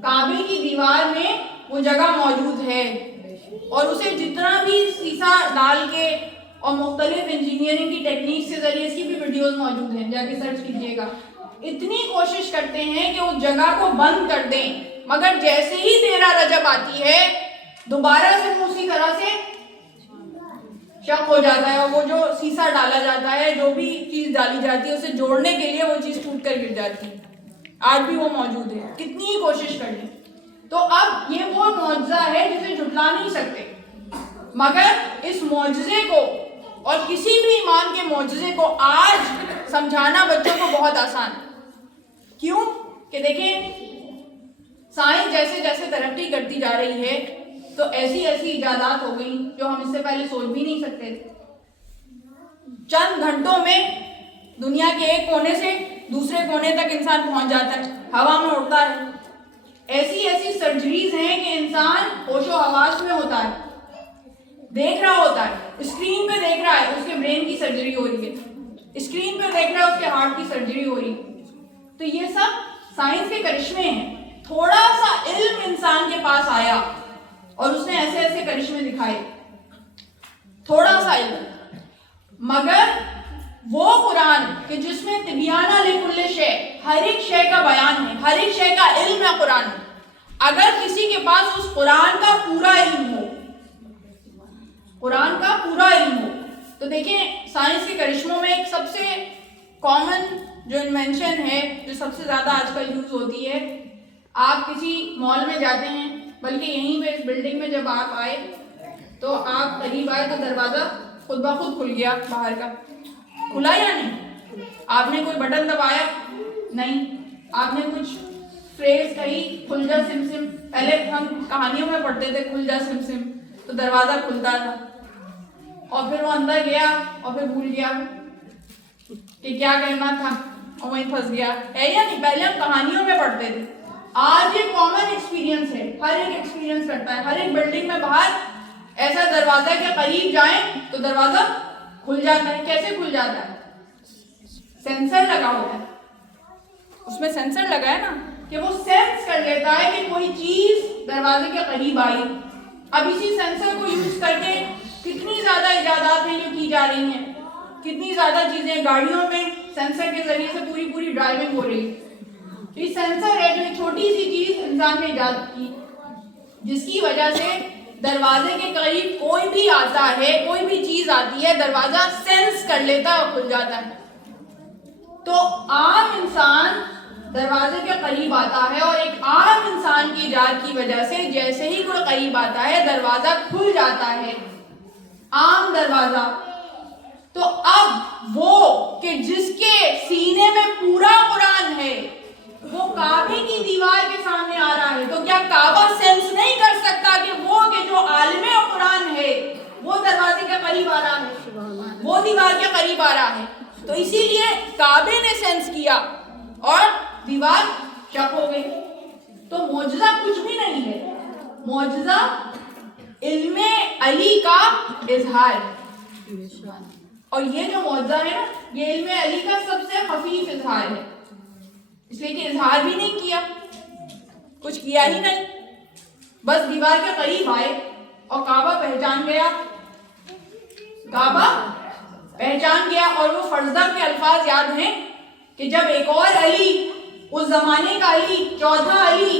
کعبے کی دیوار میں وہ جگہ موجود ہے، اور اسے جتنا بھی سیسا ڈال کے اور مختلف انجینئرنگ کی ٹیکنیک سے ذریعے، اس کی بھی ویڈیوز موجود ہیں، جا کے سرچ کیجئے گا، اتنی کوشش کرتے ہیں کہ اس جگہ کو بند کر دیں، مگر جیسے ہی 13 رجب آتی ہے دوبارہ سے اسی طرح سے شق ہو جاتا ہے، اور وہ جو سیسا ڈالا جاتا ہے، جو بھی چیز ڈالی جاتی ہے اسے جوڑنے کے لیے وہ چیز ٹوٹ کر گر جاتی ہے. آج بھی وہ موجود ہے، کتنی ہی کوشش کر لیں. تو اب یہ وہ معجزہ ہے جسے جھٹلا نہیں سکتے، مگر اس معجزے کو اور کسی بھی ایمان کے معجزے کو آج سمجھانا بچوں کو بہت آسان ہے. کیوں؟ کہ دیکھیں سائنس جیسے جیسے ترقی کرتی جا رہی ہے تو ایسی ایسی ایجادات ہو گئی جو ہم اس سے پہلے سوچ بھی نہیں سکتے تھے. چند گھنٹوں میں دنیا کے ایک کونے سے دوسرے کونے تک انسان پہنچ جاتا ہے، ہوا میں اڑتا ہے. ایسی ایسی سرجریز ہیں کہ انسان ہوش و حواس میں ہوتا ہے، دیکھ رہا ہوتا ہے، اسکرین پہ دیکھ رہا ہے اس کے برین کی سرجری ہو رہی ہے، اسکرین پہ دیکھ رہا ہے اس کے ہارٹ کی سرجری ہو رہی ہے. تو یہ سب سائنس کے کرشمے ہیں. تھوڑا سا علم انسان کے پاس آیا اور اس نے ایسے ایسے کرشمے دکھائے، تھوڑا سا علم. مگر وہ قرآن کہ جس میں تبیانہ لکل شے، ہر ایک شے کا بیان ہے، ہر ایک شے کا علم ہے قرآن میں. اگر کسی کے پاس اس قرآن کا پورا علم ہو، قرآن کا پورا علم ہو، تو دیکھیں سائنس کے کرشموں میں ایک سب سے کامن جو انوینشن ہے، جو سب سے زیادہ آج کل یوز ہوتی ہے، آپ کسی مال میں جاتے ہیں، بلکہ یہیں پہ اس بلڈنگ میں جب آپ آئے تو آپ قریب آئے تو دروازہ خود بخود کھل گیا، باہر کا کھلا یا نہیں؟ آپ نے کوئی بٹن دبایا نہیں، آپ نے کچھ فریز کہی کھل جا سم سم، پہلے ہم کہانیوں میں پڑھتے تھے کھل جا سم سم تو دروازہ کھلتا تھا، اور پھر وہ اندر گیا اور پھر بھول گیا کہ کیا کہنا تھا اور وہیں پھنس گیا، ہے یا نہیں؟ پہلے ہم کہانیوں میں پڑھتے تھے. آج یہ کامن ایکسپیرینس ہے، ہر ایک ایکسپیرینس کرتا ہے. ہر ایک بلڈنگ میں باہر ایسا دروازہ کے قریب جائیں تو دروازہ کھل جاتا ہے. کیسے کھل جاتا ہے؟ سینسر لگا ہوتا ہے، اس میں سینسر لگا ہے نا کہ وہ سینس کر لیتا ہے کہ کوئی چیز دروازے کے قریب آئی. اب اسی سینسر کو یوز کر کے کتنی زیادہ ایجادات ہیں جو کی جا رہی ہیں، کتنی زیادہ چیزیں گاڑیوں میں سینسر کے ذریعے سے پوری ڈرائیونگ ہو رہی ہے. یہ سینسر ہے جو ایک چھوٹی سی چیز انسان نے ایجاد کی، جس کی وجہ سے دروازے کے قریب کوئی بھی آتا ہے، کوئی بھی چیز آتی ہے، دروازہ سینس کر لیتا ہے اور کھل جاتا ہے. تو عام انسان دروازے کے قریب آتا ہے، اور ایک عام انسان کی ایجاد کی وجہ سے جیسے ہی کوئی قریب آتا ہے دروازہ کھل جاتا ہے، عام دروازہ. تو اب وہ کہ جس کے سینے میں پورا قرآن ہے وہ کعبے کی دیوار کے سامنے آ رہا ہے، تو کیا کعبہ سینس نہیں کر سکتا کہ وہ کہ جو عالم قرآن ہے وہ دروازے کے قریب آ رہا ہے، وہ دیوار کے قریب آ رہا ہے؟ تو اسی لیے کعبے نے سینس کیا اور دیوار شق ہو گئی. تو معجزہ کچھ بھی نہیں ہے، معجزہ علم علی کا اظہار ہے. اور یہ جو معجزہ ہے نا، یہ علم علی کا سب سے خفیف اظہار ہے، اس لیے کہ اظہار بھی نہیں کیا، کچھ کیا ہی نہیں، بس دیوار کے قریب آئے اور کعبہ پہچان گیا، کعبہ پہچان گیا۔ اور وہ فرزدق کے الفاظ یاد ہیں کہ جب ایک اور علی، اس زمانے کا علی، چوتھا علی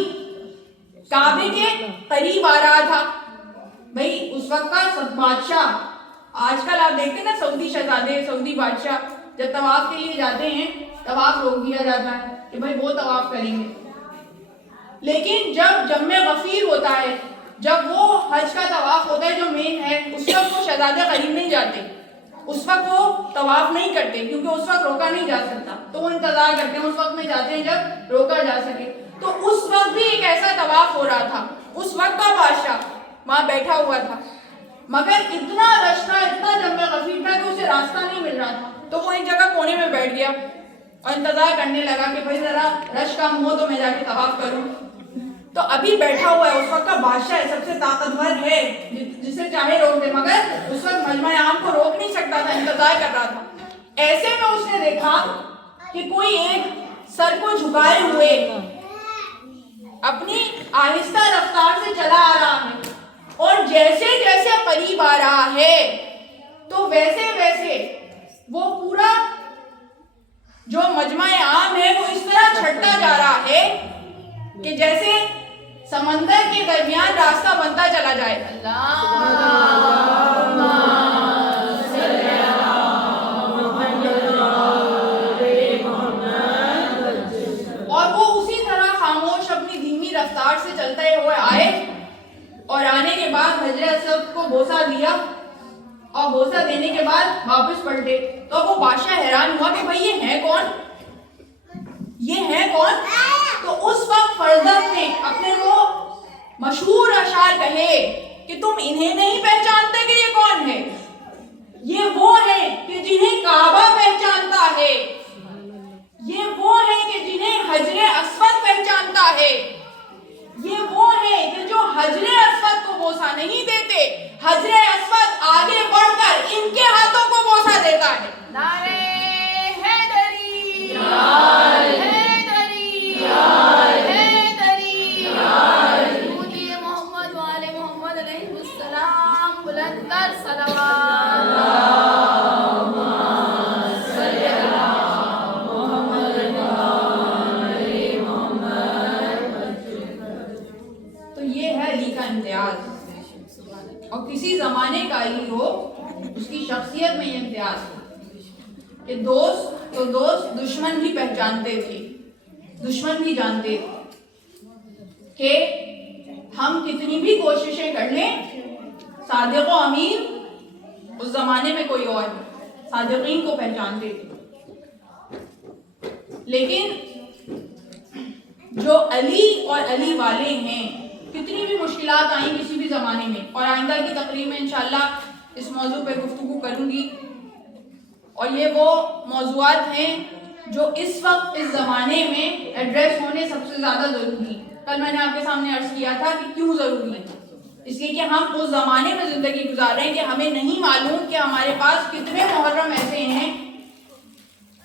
کعبے کے قریب آ رہا تھا، بھئی اس وقت کا بادشاہ، آج کل آپ دیکھتے ہیں نا سعودی شہزادے، سعودی بادشاہ جب طواف کے لیے جاتے ہیں، طواف روک دیا جاتا ہے کہ بھئی وہ طواف کریں گے، لیکن جب جمع غفیر ہوتا ہے، جب وہ حج کا طواف ہوتا ہے جو مین ہے، اس وقت وہ شہزادے قریب نہیں جاتے، اس وقت وہ طواف نہیں کرتے، کیونکہ اس وقت روکا نہیں جا سکتا، تو وہ انتظار کرتے ہیں، اس وقت میں جاتے ہیں جب روکا جا سکے۔ تو اس وقت بھی ایک ایسا طواف ہو رہا تھا، اس وقت کا بادشاہ وہاں بیٹھا ہوا تھا، مگر اتنا رش تھا، اتنا جمع غفیر تھا کہ اسے راستہ نہیں مل رہا تھا، تو وہ ایک جگہ کونے میں بیٹھ گیا اور انتظار کرنے لگا کہ بھائی ذرا رش کم ہو تو میں جا کے طواف کروں۔ تو ابھی بیٹھا ہوا ہے، اس وقت کا بادشاہ ہے، سب سے طاقتور ہے، جسے چاہے روک دے، مگر اس وقت مجمع عام کو روک نہیں سکتا تھا، انتظار کر رہا تھا۔ ایسے میں اس نے دیکھا کہ کوئی ایک سر کو جھکائے ہوئے اپنی آہستہ رفتار سے چلا آ رہا ہے، اور جیسے جیسے قریب آ رہا ہے تو ویسے ویسے وہ پورا جو مجمع عام ہے وہ اس طرح چھٹتا جا رہا ہے کہ جیسے سمندر کے درمیان راستہ بنتا چلا جائے۔ اور وہ اسی طرح خاموش اپنی دھیمی رفتار سے چلتے ہوئے آئے، اور آنے کے بعد حجر اسود کو بوسہ دیا، اور بوسہ دینے کے بعد واپس پلٹے۔ تو وہ بادشاہ حیران ہوا کہ بھائی یہ ہے کون، یہ ہے کون؟ تو اس وقت فرزدق نے اپنے وہ مشہور اشعار کہے کہ تم انہیں نہیں پہچانتے کہ یہ کون ہے، یہ وہ ہیں کہ جنہیں کعبہ پہچانتا ہے، یہ وہ ہیں کہ جنہیں حجر اسود پہچانتا ہے، یہ وہ ہیں کہ جو حجر اسود کو بوسہ نہیں دیتے، حجر اسود آگے بڑھ کر ان کے ہاتھوں کو بوسہ دیتا ہے۔ نعرہ حیدری، حیدری، حیدری، مودی محمد والے محمد علیہ السلام، بلند تر صلوات۔ تو یہ ہے علی کا امتیاز، اور کسی زمانے کا علی ہو اس کی شخصیت میں یہ امتیاز ہے کہ دوست تو دوست، دشمن بھی پہچانتے تھے، دشمن بھی جانتے تھے کہ ہم کتنی بھی کوششیں کر لیں، صادق و امین اس زمانے میں کوئی اور نہیں، صادقین کو پہچانتے تھے، لیکن جو علی اور علی والے ہیں، کتنی بھی مشکلات آئیں کسی بھی زمانے میں، اور آئندہ کی تقریب میں انشاءاللہ اس موضوع پہ گفتگو کروں گی، اور یہ وہ موضوعات ہیں جو اس وقت اس زمانے میں ایڈریس ہونے سب سے زیادہ ضروری ہیں۔ کل میں نے آپ کے سامنے عرض کیا تھا کہ کیوں ضروری ہے، اس لیے کہ ہم اس زمانے میں زندگی گزار رہے ہیں کہ ہمیں نہیں معلوم کہ ہمارے پاس کتنے محرم ایسے ہیں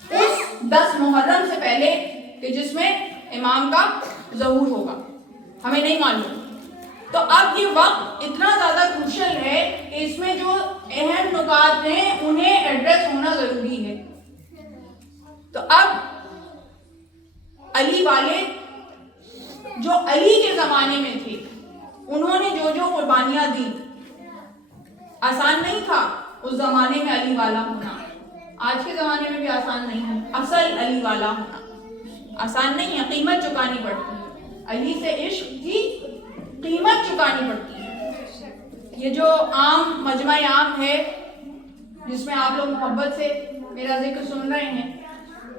اس 10 محرم سے پہلے کہ جس میں امام کا ظہور ہوگا، ہمیں نہیں معلوم۔ تو اب یہ وقت اتنا زیادہ کروشل ہے کہ اس میں جو اہم نکات ہیں انہیں ایڈریس ہونا ضروری ہے۔ تو اب علی والے جو علی کے زمانے میں تھے، انہوں نے جو جو قربانیاں دی، آسان نہیں تھا اس زمانے میں علی والا ہونا، آج کے زمانے میں بھی آسان نہیں ہے، اصل علی والا ہونا آسان نہیں ہے، قیمت چکانی پڑتی ہے، علی سے عشق کی قیمت چکانی پڑتی ہے۔ یہ جو عام مجمع عام ہے جس میں آپ لوگ محبت سے میرا ذکر سن رہے ہیں،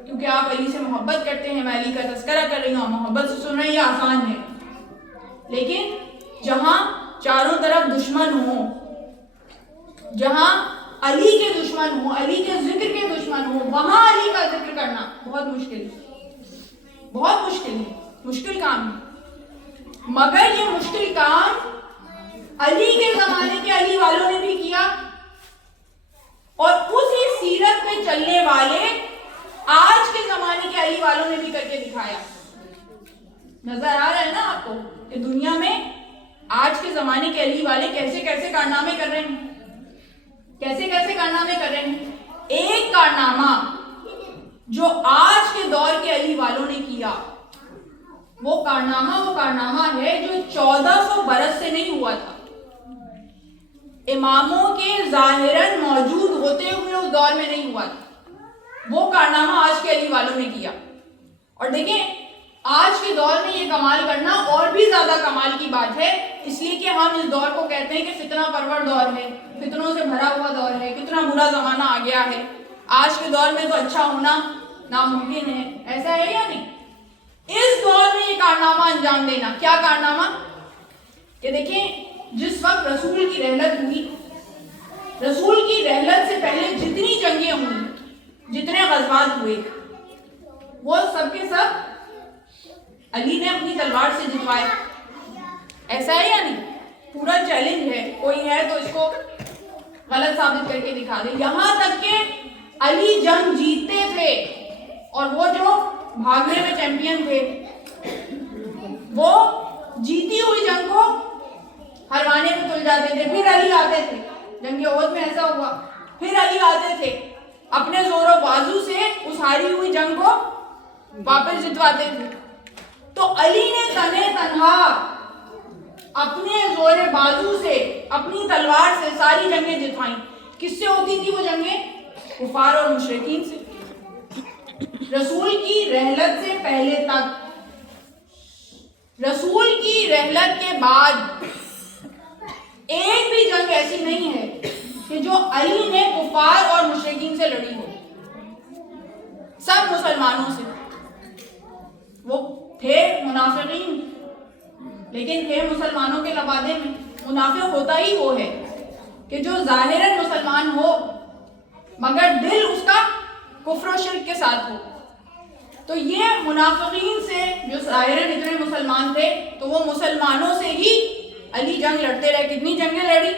کیونکہ آپ علی سے محبت کرتے ہیں، میں علی کا تذکرہ کر رہی ہوں، محبت سے سن رہے ہیں، یہ آسان ہے، لیکن جہاں چاروں طرف دشمن ہوں، جہاں علی کے دشمن ہوں، علی کے ذکر کے دشمن ہوں، وہاں علی کا ذکر کرنا بہت مشکل ہے، بہت مشکل ہے، مشکل کام ہے۔ مگر یہ مشکل کام علی کے زمانے کے علی والوں نے بھی کیا، چلنے والے آج کے زمانے کے علی والوں نے بھی کر کے دکھایا. نظر آ رہا ہے نا آپ کو کہ دنیا میں آج کے زمانے کے علی والے کیسے کیسے کارنامے کر رہے ہیں, کیسے کیسے کارنامے کر رہے ہیں. ایک کارنامہ جو آج کے دور کے علی والوں نے کیا, وہ کارنامہ ہے جو 1400 برس سے نہیں ہوا تھا. اماموں کے ظاہراً موجود ہوتے ہوئے اس دور میں نہیں ہوا تھا. وہ کارنامہ آج کے علی والوں نے کیا. اور دیکھیں آج کے دور میں یہ کمال کرنا اور بھی زیادہ کمال کی بات ہے, اس لیے کہ ہم اس دور کو کہتے ہیں کہ فتنہ پرور دور ہے, فتنوں سے بھرا ہوا دور ہے, کتنا برا زمانہ آ گیا ہے. آج کے دور میں تو اچھا ہونا ناممکن ہے, ایسا ہے یا نہیں؟ اس دور میں یہ کارنامہ انجام دینا, کیا کارنامہ کہ دیکھیں جس وقت رسول کی رحلت ہوئی, رسول کی رحلت سے پہلے جتنی جنگیں ہوئی, جتنے غزوات ہوئے, وہ سب کے سب علی نے اپنی تلوار سے جتوائے. ایسا ہے یا نہیں؟ پورا چیلنج ہے, کوئی ہے تو اس کو غلط ثابت کر کے دکھا دے. یہاں تک کہ علی جنگ جیتتے تھے اور وہ جو بھاگنے میں چیمپئن تھے, وہ جیتی ہوئی جنگ کو ہروانے میں تل جاتے تھے. پھر علی آتے تھے, جنگ احد میں ایسا ہوا, پھر علی آتے تھے اپنے زور و بازو سے اس ہاری ہوئی جنگ کو واپس جتواتے تھے. تو علی نے تنے تنہا اپنے زور بازو سے, اپنی تلوار سے ساری جنگیں جتوائیں. کس سے ہوتی تھی وہ جنگیں؟ کفار اور مشرکین سے. رسول کی رحلت سے پہلے تک. رسول کی رحلت کے بعد ایک بھی جنگ ایسی نہیں ہے کہ جو علی نے کفار اور مشرکین سے لڑی ہو. سب مسلمانوں سے. وہ تھے منافقین, لیکن تھے مسلمانوں کے لبادے میں. منافق ہوتا ہی وہ ہے کہ جو ظاہراً مسلمان ہو مگر دل اس کا کفر و شرک کے ساتھ ہو. تو یہ منافقین سے جو ظاہراً اتنے مسلمان تھے, تو وہ مسلمانوں سے ہی علی جنگ لڑتے رہے. کتنی جنگیں لڑی؟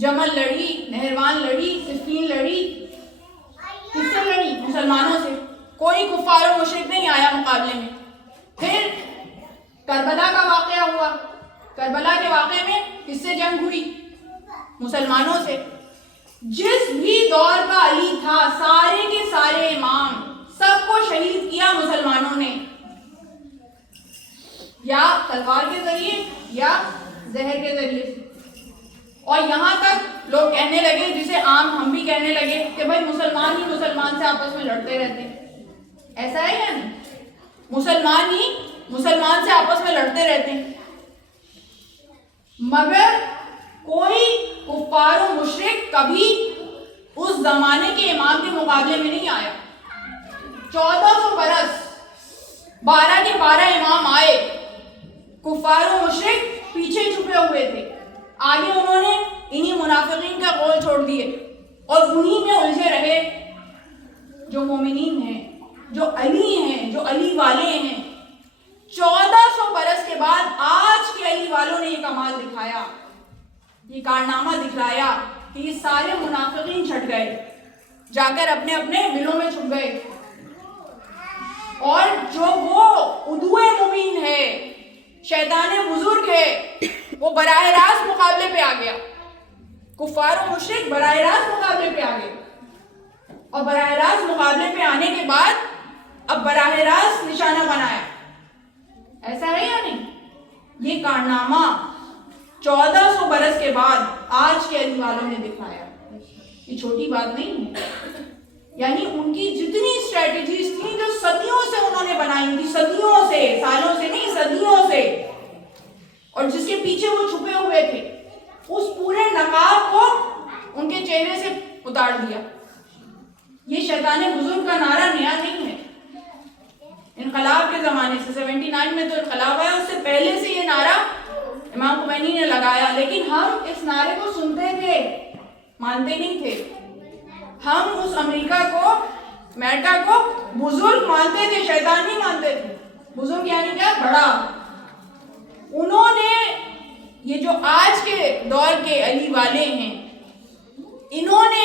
جمل لڑی, نہروان لڑی, صفین لڑی. کس سے لڑی؟ مسلمانوں سے. کوئی کفار و مشرک نہیں آیا مقابلے میں. پھر کربلا کا واقعہ ہوا. کربلا کے واقعے میں کس سے جنگ ہوئی؟ مسلمانوں سے. جس بھی دور کا علی تھا, سارے کے سارے امام, سب کو شہید کیا مسلمانوں نے, یا تلوار کے ذریعے یا زہر کے ذریعے سے. اور یہاں تک لوگ کہنے لگے, جسے عام ہم بھی کہنے لگے, کہ بھائی مسلمان ہی مسلمان سے آپس میں لڑتے رہتے ہیں. ایسا ہے یا نہیں؟ مسلمان ہی مسلمان سے آپس میں لڑتے رہتے ہیں. مگر کوئی کفار و مشرک کبھی اس زمانے کے امام کے مقابلے میں نہیں آیا. 1400 برس 12 کے 12 امام آئے, کفار و مشرک پیچھے چھپے ہوئے تھے. آگے انہوں نے انہی منافقین کا قول چھوڑ دیے اور انہی میں الجھے رہے جو مومنین ہیں, جو علی ہیں, جو علی والے ہیں. 1400 برس کے بعد آج کے علی والوں نے یہ کمال دکھایا, یہ کارنامہ دکھلایا کہ یہ سارے منافقین چھٹ گئے, جا کر اپنے اپنے دلوں میں چھپ گئے. اور جو وہ عدوِ مبین ہے, شیطان بزرگ ہے, وہ براہ راست مقابلے پہ آ گیا. کفار و مشرک براہ راست مقابلے پہ آ گئے, اور براہ راست مقابلے پہ آنے کے بعد اب براہ راست نشانہ بنایا. ایسا ہے یا نہیں؟ یہ کارنامہ 1400 برس کے بعد آج کے علی والوں نے دکھایا. یہ چھوٹی بات نہیں ہے. یعنی ان کی جتنی اسٹریٹجیز تھیں جو صدیوں سے انہوں نے بنائی تھی, صدیوں سے, سالوں سے نہیں, صدیوں سے, اور جس کے پیچھے وہ چھپے ہوئے تھے, اس پورے نقاب کو ان کے چہرے سے اتار دیا. یہ شیطان بزرگ کا نعرہ نیا نہیں ہے. انقلاب کے زمانے سے 79 میں تو انقلاب آیا, اس سے پہلے سے یہ نعرہ امام خمینی نے لگایا. لیکن ہم اس نعرے کو سنتے تھے, مانتے نہیں تھے. ہم اس امریکہ کو, امریکہ کو بزرگ مانتے تھے, شیطان نہیں مانتے تھے. بزرگ یعنی کیا؟ بڑا. انہوں نے یہ جو آج کے دور کے علی والے ہیں, انہوں نے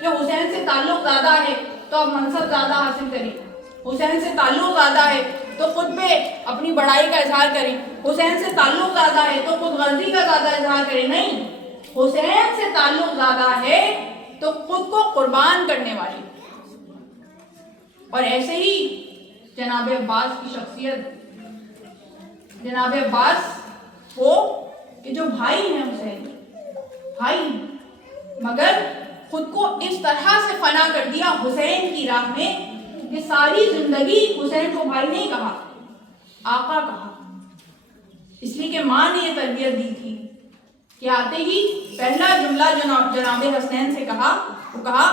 کہ حسین سے تعلق زیادہ ہے تو اب منصب زیادہ حاصل کریں, حسین سے تعلق زیادہ ہے تو خود پہ اپنی بڑائی کا اظہار کریں, حسین سے تعلق زیادہ ہے تو خود غرضی کا زیادہ اظہار کریں. نہیں, حسین سے تعلق زیادہ ہے تو خود کو قربان کرنے والی. اور ایسے ہی جناب عباس کی شخصیت, جناب عباس وہ کہ جو بھائی ہیں حسین, بھائی مگر خود کو اس طرح سے فنا کر دیا حسین کی راہ میں کہ ساری زندگی حسین کو بھائی نہیں کہا, آقا کہا. اس لیے کہ ماں نے یہ تربیت دی تھی کہ آتے ہی پہلا جملہ جناب حسین سے کہا, وہ کہا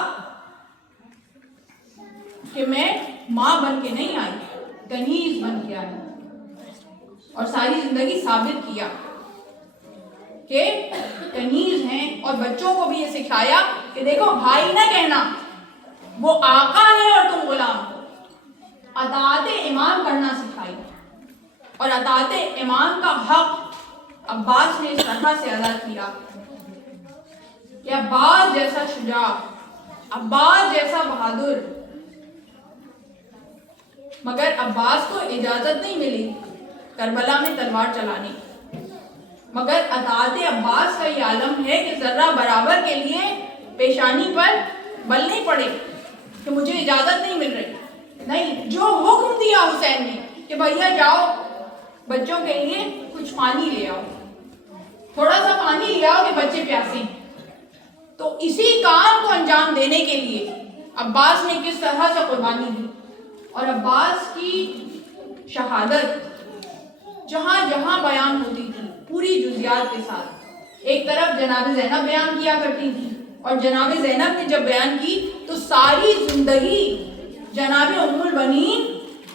کہ میں ماں بن کے نہیں آئی, کنیز بن کے آئی. اور ساری زندگی ثابت کیا کہ کنیز ہیں, اور بچوں کو بھی یہ سکھایا کہ دیکھو بھائی نہ کہنا, وہ آقا ہے اور تم غلام ہو. اطاعت امام کرنا سکھائی, اور اطاعت امام کا حق عباس نے اس طرح سے ادا کیا کہ عباس جیسا شجاع, عباس جیسا بہادر, مگر عباس کو اجازت نہیں ملی کربلا میں تلوار چلانے, مگر اطاعت عباس کا یہ عالم ہے کہ ذرہ برابر کے لیے پیشانی پر بل نہیں پڑے کہ مجھے اجازت نہیں مل رہی. نہیں, جو حکم دیا حسین نے کہ بھیا جاؤ بچوں کے لیے کچھ پانی لے آؤ, تھوڑا سا پانی لے آؤ کہ بچے پیاسے ہیں, تو اسی کام کو انجام دینے کے لیے عباس نے کس طرح سے قربانی دی. اور عباس کی شہادت جہاں جہاں بیان ہوتی تھی پوری جزیات کے ساتھ, ایک طرف جناب زینب بیان کیا کرتی تھی, اور جناب زینب نے جب بیان کی تو ساری زندگی جناب ام البنین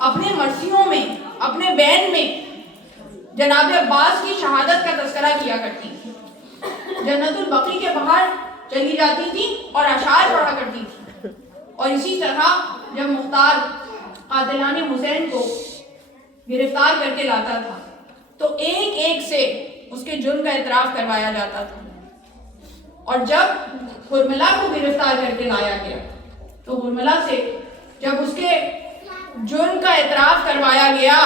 اپنے مرثیوں میں, اپنے بین میں جناب عباس کی شہادت کا تذکرہ کیا کرتی تھی. جنت البقیع کے باہر چلی جاتی تھی اور اشعار پڑھا کرتی تھی. اور اسی طرح جب مختار قاتلان حسین کو گرفتار کر کے لاتا تھا تو ایک ایک سے اس کے جرم کا اعتراف کروایا جاتا تھا. اور جب حرملہ کو گرفتار کر کے لایا گیا تو حرملہ سے جب اس کے جرم کا اعتراف کروایا گیا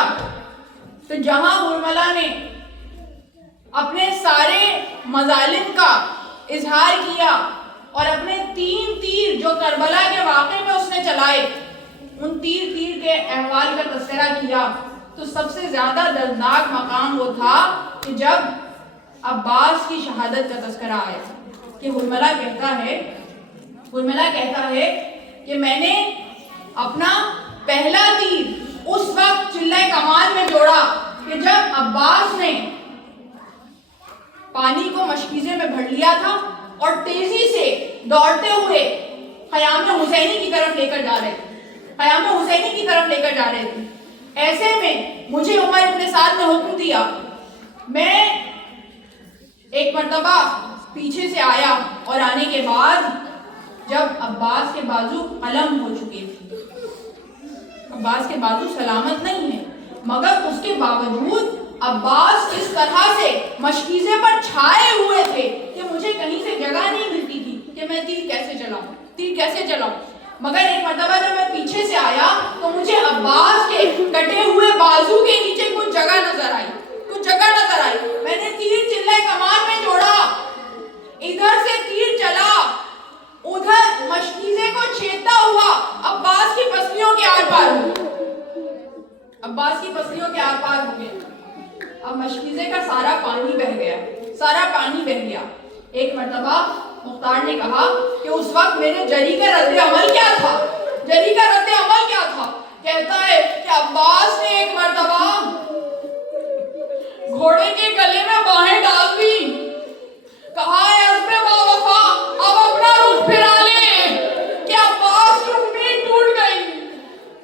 تو جہاں حرملہ نے اپنے سارے مظالم کا اظہار کیا اور اپنے 3 تیر جو کربلا کے واقعے میں اس نے چلائے ان تیر کے احوال کا تذکرہ کیا, تو سب سے زیادہ دردناک مقام وہ تھا کہ جب عباس کی شہادت کا تذکرہ آیا کہ حرملہ کہتا ہے کہ میں نے اپنا پہلا تیر اس وقت چلہ کمان میں جوڑا کہ جب عباس نے پانی کو مشکیزے میں بھر لیا تھا اور تیزی سے دوڑتے ہوئے خیام حسینی کی طرف لے کر جا رہے تھے. ایسے میں مجھے عمر ابن سعد نے حکم دیا, میں ایک مرتبہ پیچھے سے آیا اور آنے کے بعد جب عباس کے بازو علم ہو چکے تھے, عباس کے بازو سلامت نہیں ہیں, مگر اس کے باوجود عباس اس طرح سے مشکیزے پر چھائے ہوئے تھے کہ مجھے کہیں سے جگہ نہیں ملتی تھی کہ میں تیر کیسے چلاؤں. مگر ایک مرتبہ جب میں پیچھے سے آیا تو مجھے عباس کے کٹے ہوئے بازو کے نیچے کچھ جگہ نظر آئی. میں نے تیر چلہ کمان میں جوڑا, ادھر سے تیر چلا, ادھر مشکیزے کو چھیدتا ہوا عباس کی پسلیوں کے آر پار ہو گیا. اب مشکیزے کا سارا پانی بہہ گیا. ایک مرتبہ مختار نے کہا کہ اس وقت میرے جری کا رد عمل کیا تھا. کہتا ہے کہ عباس نے ایک مرتبہ گھوڑے کے گلے میں باہیں ڈال دی, کہا ہے عزم باوفا اب اپنا رخ پھرا لے کہ عباس کی امید ٹوٹ گئی.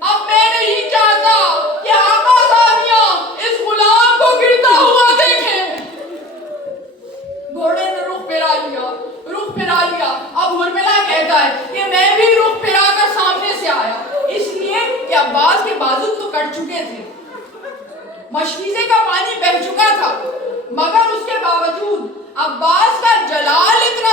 اب میں نہیں چاہتا کہ آقا ثانیہ اس غلام کو گرتا ہوا دیکھیں. گھوڑے نے رخ پھرا لیا. اب حرملہ کہتا ہے کہ میں بھی رخ پھرا کر سامنے سے آیا, اس لیے کہ عباس کے بازو تو کٹ چکے تھے, مشکیزے کا پانی بہہ چکا تھا, مگر اس کے باوجود عباس کا جلال اتنا